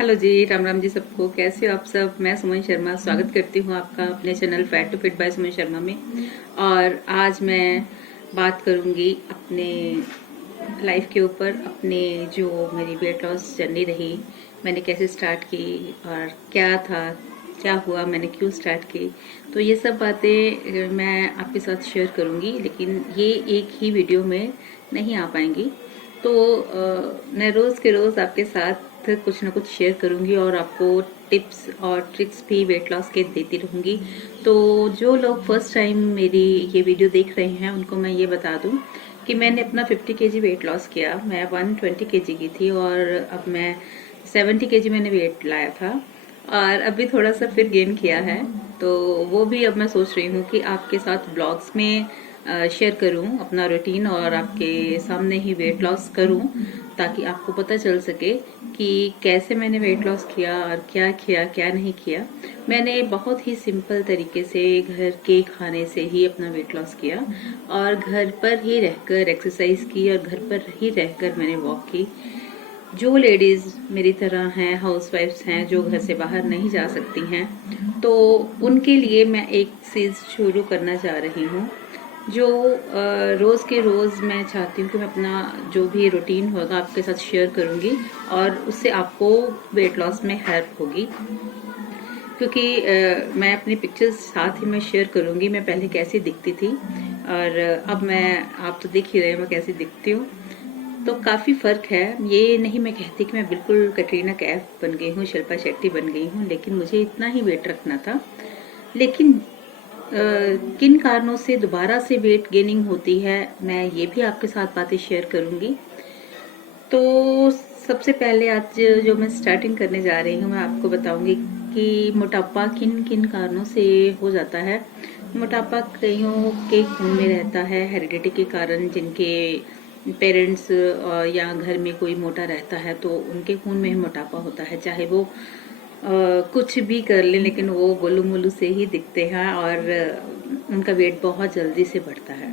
Hello जी, राम राम जी सबको। कैसे हो आप सब? मैं सुमन शर्मा स्वागत करती हूँ आपका अपने channel fat to fit by Suman Sharma में। और आज मैं बात करूँगी अपने लाइफ के ऊपर, अपने जो मेरी वेट लॉस जर्नी रही, मैंने कैसे स्टार्ट की और क्या था, क्या हुआ, मैंने क्यों स्टार्ट की। तो ये सब बातें मैं आपके साथ शेयर करूँगी, लेकिन ये एक ही वीडियो में नहीं आ पाएंगी। तो मैं रोज़ के रोज़ आपके साथ कुछ ना कुछ शेयर करूंगी और आपको टिप्स और ट्रिक्स भी वेट लॉस के देती रहूंगी। तो जो लोग फर्स्ट टाइम मेरी ये वीडियो देख रहे हैं उनको मैं ये बता दूं कि मैंने अपना 50 केजी वेट लॉस किया। मैं 120 केजी की थी और अब मैं 70 केजी मैंने वेट लाया था और अभी थोड़ा सा फिर गेन किया है। तो वो भी अब मैं सोच रही हूँ कि आपके साथ ब्लॉग्स में शेयर करूं अपना रूटीन और आपके सामने ही वेट लॉस करूं, ताकि आपको पता चल सके कि कैसे मैंने वेट लॉस किया और क्या किया क्या नहीं किया। मैंने बहुत ही सिंपल तरीके से घर के खाने से ही अपना वेट लॉस किया और घर पर ही रहकर एक्सरसाइज की और घर पर ही रहकर मैंने वॉक की। जो लेडीज मेरी तरह हैं, हाउसवाइफ्स हैं, जो घर से बाहर नहीं जा सकती हैं, तो उनके लिए मैं एक चीज शुरू करना चाह रही हूँ जो रोज़ के रोज़ मैं चाहती हूँ कि मैं अपना जो भी रूटीन होगा आपके साथ शेयर करूँगी और उससे आपको वेट लॉस में हेल्प होगी। क्योंकि मैं अपनी पिक्चर्स साथ ही मैं शेयर करूँगी, मैं पहले कैसी दिखती थी और अब आप तो देख ही रहे हैं मैं कैसी दिखती हूँ। तो काफ़ी फ़र्क है। ये नहीं मैं कहती कि मैं बिल्कुल कटरीना कैफ बन गई हूँ, शिल्पा शेट्टी बन गई हूँ, लेकिन मुझे इतना ही वेट रखना था। लेकिन किन कारणों से दोबारा से वेट गेनिंग होती है, मैं ये भी आपके साथ बातें शेयर करूंगी। तो सबसे पहले आज जो मैं स्टार्टिंग करने जा रही हूँ, मैं आपको बताऊंगी कि मोटापा किन किन कारणों से हो जाता है। मोटापा कईयों के खून में रहता है हेरिडिटी के कारण, जिनके पेरेंट्स या घर में कोई मोटा रहता है तो उनके खून में मोटापा होता है, चाहे वो कुछ भी कर ले लेकिन वो गोलू मोलू से ही दिखते हैं और उनका वेट बहुत जल्दी से बढ़ता है।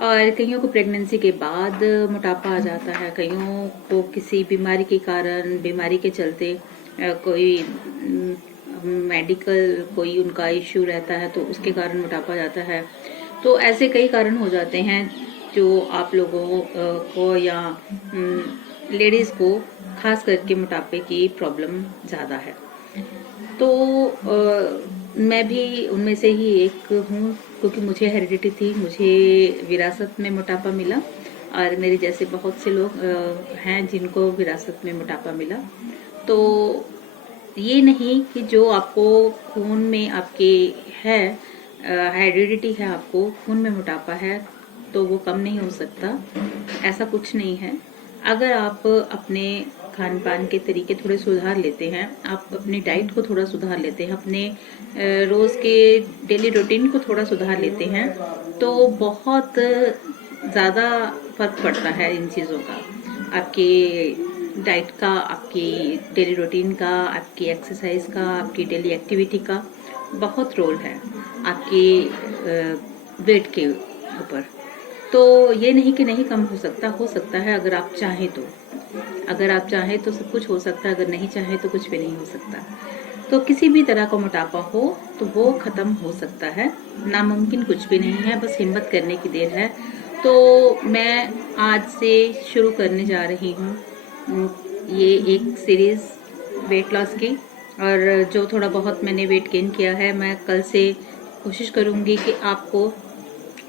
और कईयों को प्रेगनेंसी के बाद मोटापा आ जाता है, कईयों को किसी बीमारी के कारण, बीमारी के चलते कोई मेडिकल कोई उनका इश्यू रहता है तो उसके कारण मोटापा आ जाता है। तो ऐसे कई कारण हो जाते हैं जो आप लोगों को या लेडीज को खास करके मोटापे की प्रॉब्लम ज़्यादा है। तो मैं भी उनमें से ही एक हूँ, क्योंकि मुझे हेरिडिटी थी, मुझे विरासत में मोटापा मिला और मेरे जैसे बहुत से लोग हैं जिनको विरासत में मोटापा मिला। तो ये नहीं कि जो आपको खून में आपके है, हेरिडिटी है, आपको खून में मोटापा है तो वो कम नहीं हो सकता, ऐसा कुछ नहीं है। अगर आप अपने खान पान के तरीके थोड़े सुधार लेते हैं, आप अपनी डाइट को थोड़ा सुधार लेते हैं, अपने रोज़ के डेली रूटीन को थोड़ा सुधार लेते हैं, तो बहुत ज़्यादा फर्क पड़ता है इन चीज़ों का। आपकी डाइट का, आपकी डेली रूटीन का, आपकी एक्सरसाइज का, आपकी डेली एक्टिविटी का बहुत रोल है आपकी वेट के ऊपर। तो ये नहीं कि नहीं कम हो सकता है अगर आप चाहें तो। अगर आप चाहें तो सब कुछ हो सकता है, अगर नहीं चाहें तो कुछ भी नहीं हो सकता। तो किसी भी तरह का मोटापा हो तो वो खत्म हो सकता है, नामुमकिन कुछ भी नहीं है, बस हिम्मत करने की देर है। तो मैं आज से शुरू करने जा रही हूँ ये एक सीरीज वेट लॉस की, और जो थोड़ा बहुत मैंने वेट गेन किया है, मैं कल से कोशिश करूँगी कि आपको,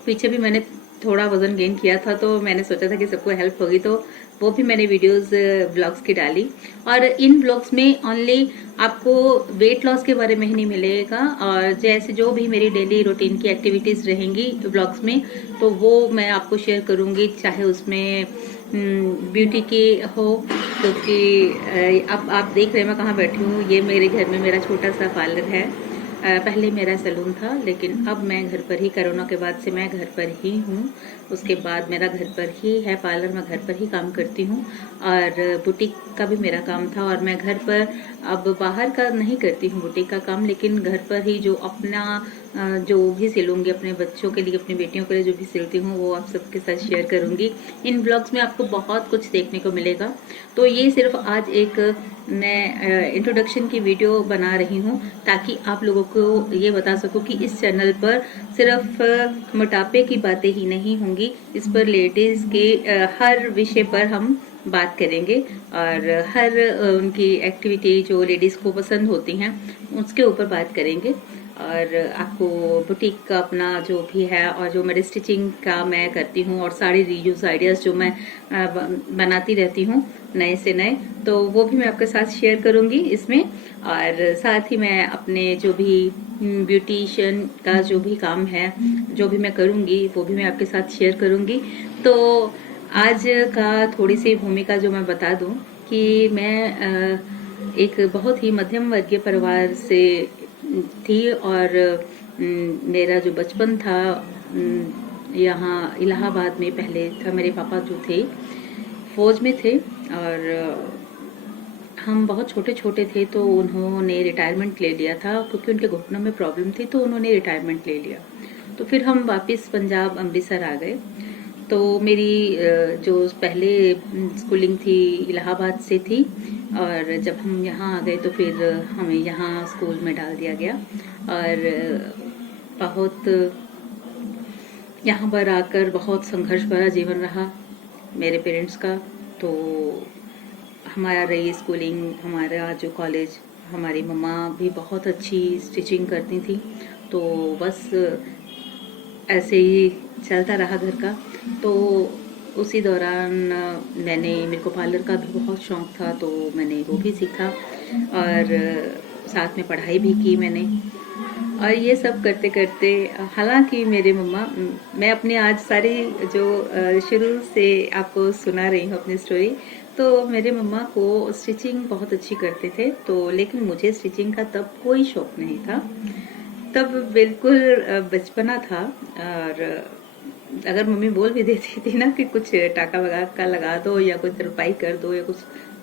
पीछे भी मैंने थोड़ा वजन गेन किया था तो मैंने सोचा था कि सबको हेल्प होगी, तो वो भी मैंने वीडियोस ब्लॉग्स की डाली। और इन ब्लॉग्स में ओनली आपको वेट लॉस के बारे में ही नहीं मिलेगा, और जैसे जो भी मेरी डेली रूटीन की एक्टिविटीज रहेंगी ब्लॉग्स में, तो वो मैं आपको शेयर करूंगी, चाहे उसमें ब्यूटी की हो। क्योंकि अब आप देख रहे हैं मैं कहाँ बैठी हूँ, ये मेरे घर में मेरा छोटा सा पार्लर है। पहले मेरा सैलून था, लेकिन अब मैं घर पर ही, कोरोना के बाद से मैं घर पर ही हूँ। उसके बाद मेरा घर पर ही है पार्लर, मैं घर पर ही काम करती हूँ, और बुटीक का भी मेरा काम था, और मैं घर पर अब बाहर का नहीं करती हूँ बुटीक का काम, लेकिन घर पर ही जो अपना जो भी सिलूंगी अपने बच्चों के लिए, अपनी बेटियों के लिए जो भी सिलती हूँ वो आप सबके साथ शेयर करूंगी। इन ब्लॉग्स में आपको बहुत कुछ देखने को मिलेगा। तो ये सिर्फ आज एक मैं इंट्रोडक्शन की वीडियो बना रही हूँ ताकि आप लोगों को ये बता सकूँ कि इस चैनल पर सिर्फ मोटापे की बातें ही नहीं होंगी, इस पर लेडीज के हर विषय पर हम बात करेंगे और हर उनकी एक्टिविटी जो लेडीज को पसंद होती हैं उसके ऊपर बात करेंगे। और आपको बुटीक का अपना जो भी है और जो मेरे स्टिचिंग का मैं करती हूँ और साड़ी रीयूज आइडियाज़ जो मैं बनाती रहती हूँ नए से नए, तो वो भी मैं आपके साथ शेयर करूँगी इसमें। और साथ ही मैं अपने जो भी ब्यूटिशियन का जो भी काम है जो भी मैं करूँगी वो भी मैं आपके साथ शेयर करूँगी। तो आज का थोड़ी सी भूमिका जो मैं बता दूं कि मैं एक बहुत ही मध्यम वर्गीय परिवार से थी और मेरा जो बचपन था यहाँ इलाहाबाद में पहले था। मेरे पापा जो थे फौज में थे और हम बहुत छोटे छोटे थे तो उन्होंने रिटायरमेंट ले लिया था क्योंकि उनके घुटनों में प्रॉब्लम थी, तो उन्होंने रिटायरमेंट ले लिया। तो फिर हम वापस पंजाब अमृतसर आ गए। तो मेरी जो पहले स्कूलिंग थी इलाहाबाद से थी और जब हम यहाँ आ गए तो फिर हमें यहाँ स्कूल में डाल दिया गया और बहुत यहाँ पर आकर बहुत संघर्ष भरा जीवन रहा मेरे पेरेंट्स का। तो हमारा रही स्कूलिंग, हमारा जो कॉलेज, हमारी मम्मा भी बहुत अच्छी स्टिचिंग करती थी, तो बस ऐसे ही चलता रहा घर का। तो उसी दौरान मेरे को पार्लर का भी बहुत शौक था, तो मैंने वो भी सीखा और साथ में पढ़ाई भी की मैंने। और ये सब करते करते हालांकि मेरे मम्मा, मैं अपने आज सारी जो शुरू से आपको सुना रही हूँ अपनी स्टोरी, तो मेरे मम्मा को स्टिचिंग बहुत अच्छी करते थे, तो लेकिन मुझे स्टिचिंग का तब कोई शौक नहीं था। तब बिल्कुल बचपना था और अगर मम्मी बोल भी देती थी ना कि कुछ टाका वगा का लगा दो या कुछ रुपाई कर दो या कुछ,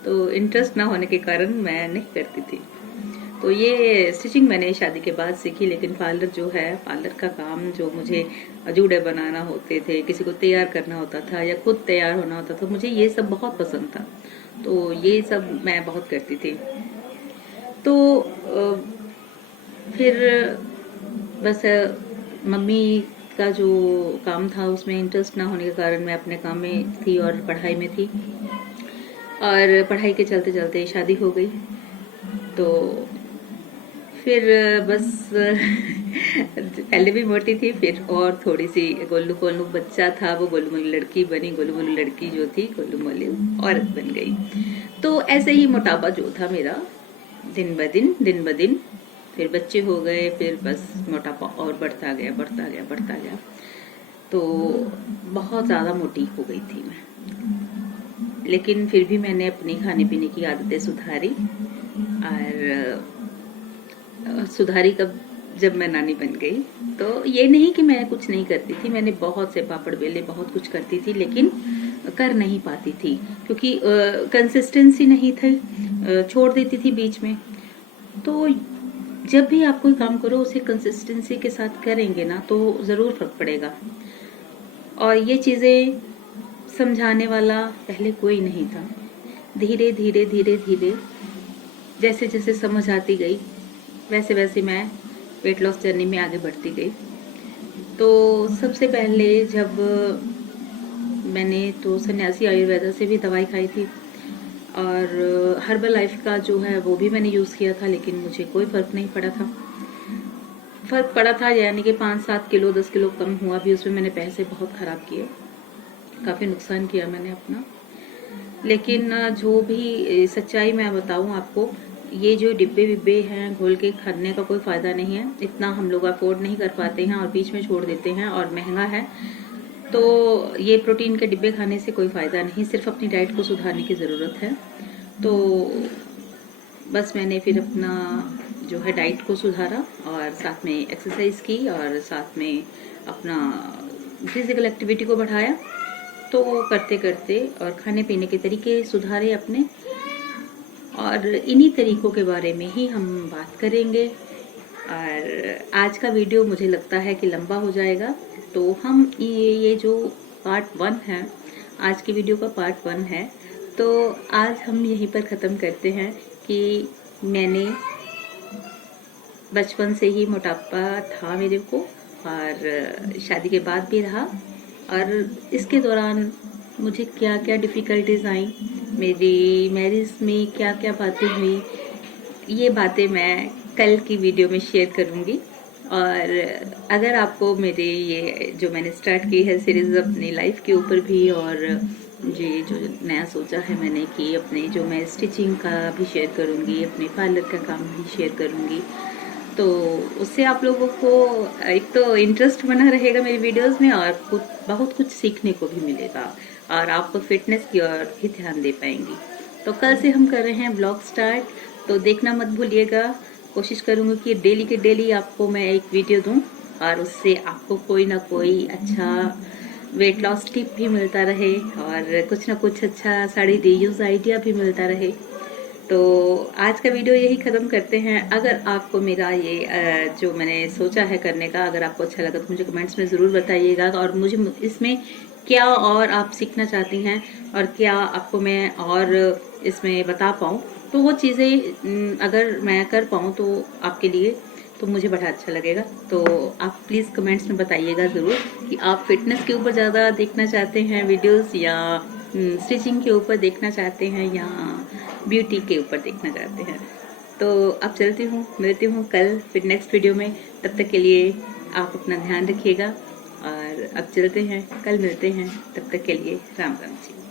तो इंटरेस्ट ना होने के कारण मैं नहीं करती थी। तो ये स्टिचिंग मैंने शादी के बाद सीखी, लेकिन पार्लर जो है, पार्लर का काम जो मुझे जूड़े बनाना होते थे, किसी को तैयार करना होता था या खुद तैयार होना होता था, मुझे ये सब बहुत पसंद था। तो ये सब मैं बहुत करती थी। तो फिर बस मम्मी का जो काम था उसमें इंटरेस्ट ना होने के कारण मैं अपने काम में थी और पढ़ाई में थी, और पढ़ाई के चलते चलते शादी हो गई। तो फिर बस पहले भी मोटी थी, फिर और थोड़ी सी गोलू गोलू बच्चा था, वो गोलू मोलू लड़की बनी, गोलू मोलू लड़की जो थी गोलू मोलू औरत बन गई। तो ऐसे ही मोटापा जो था मेरा दिन ब दिन फिर बच्चे हो गए, फिर बस मोटापा और बढ़ता गया। तो बहुत ज़्यादा मोटी हो गई थी मैं, लेकिन फिर भी मैंने अपनी खाने पीने की आदतें सुधारी। और सुधारी कब, जब मैं नानी बन गई। तो ये नहीं कि मैं कुछ नहीं करती थी, मैंने बहुत से पापड़ बेले बहुत कुछ करती थी, लेकिन कर नहीं पाती थी क्योंकि कंसिस्टेंसी नहीं थी, छोड़ देती थी बीच में। तो जब भी आप कोई काम करो उसे कंसिस्टेंसी के साथ करेंगे ना तो ज़रूर फर्क पड़ेगा। और ये चीज़ें समझाने वाला पहले कोई नहीं था। धीरे धीरे जैसे जैसे समझ आती गई वैसे वैसे मैं वेट लॉस जर्नी में आगे बढ़ती गई। तो सबसे पहले जब मैंने तो सन्यासी आयुर्वेदा से भी दवाई खाई थी और हर्बल लाइफ का जो है वो भी मैंने यूज़ किया था, लेकिन मुझे कोई फ़र्क नहीं पड़ा था। फ़र्क पड़ा था यानी कि 5-7 किलो 10 किलो कम हुआ भी, उसमें मैंने पैसे बहुत ख़राब किए, काफ़ी नुकसान किया मैंने अपना। लेकिन जो भी सच्चाई मैं बताऊं आपको, ये जो डिब्बे विब्बे हैं घोल के खाने का कोई फ़ायदा नहीं है, इतना हम लोग अफोर्ड नहीं कर पाते हैं और बीच में छोड़ देते हैं और महंगा है। तो ये प्रोटीन के डिब्बे खाने से कोई फ़ायदा नहीं, सिर्फ अपनी डाइट को सुधारने की ज़रूरत है। तो बस मैंने फिर अपना जो है डाइट को सुधारा और साथ में एक्सरसाइज की और साथ में अपना फिजिकल एक्टिविटी को बढ़ाया। तो करते करते और खाने पीने के तरीके सुधारे अपने, और इन्हीं तरीकों के बारे में ही हम बात करेंगे और आज का वीडियो मुझे लगता है कि लंबा हो जाएगा, तो हम ये जो पार्ट 1 है, आज की वीडियो का पार्ट 1 है, तो आज हम यहीं पर ख़त्म करते हैं कि मैंने बचपन से ही मोटापा था मेरे को, और शादी के बाद भी रहा, और इसके दौरान मुझे क्या क्या डिफ़िकल्टीज आई, मेरी मैरिज में क्या क्या बातें हुई, ये बातें मैं कल की वीडियो में शेयर करूँगी। और अगर आपको मेरे ये जो मैंने स्टार्ट की है सीरीज़ अपनी लाइफ के ऊपर भी, और ये जो नया सोचा है मैंने कि अपने जो मैं स्टिचिंग का भी शेयर करूँगी, अपने पार्लर का काम भी शेयर करूँगी, तो उससे आप लोगों को एक तो इंटरेस्ट बना रहेगा मेरी वीडियोस में, और बहुत कुछ सीखने को भी मिलेगा, और आपको फिटनेस की ओर भी ध्यान दे पाएंगी। तो कल से हम कर रहे हैं ब्लॉग स्टार्ट, तो देखना मत भूलिएगा। कोशिश करूँगी कि डेली के डेली आपको मैं एक वीडियो दूँ, और उससे आपको कोई ना कोई अच्छा वेट लॉस टिप भी मिलता रहे, और कुछ ना कुछ अच्छा साड़ी रीयूज आइडिया भी मिलता रहे। तो आज का वीडियो यही ख़त्म करते हैं। अगर आपको मेरा ये जो मैंने सोचा है करने का, अगर आपको अच्छा लगा तो मुझे कमेंट्स में ज़रूर बताइएगा, और मुझे इसमें क्या और आप सीखना चाहती हैं, और क्या आपको मैं और इसमें बता पाऊँ, तो वो चीज़ें अगर मैं कर पाऊँ तो आपके लिए तो मुझे बड़ा अच्छा लगेगा। तो आप प्लीज़ कमेंट्स में बताइएगा ज़रूर कि आप फिटनेस के ऊपर ज़्यादा देखना चाहते हैं वीडियोस, या स्टिचिंग के ऊपर देखना चाहते हैं, या ब्यूटी के ऊपर देखना चाहते हैं। तो अब चलती हूँ, मिलती हूँ कल फिर नेक्स्ट वीडियो में। तब तक के लिए आप अपना ध्यान रखिएगा, और अब चलते हैं, कल मिलते हैं। तब तक के लिए राम राम जी।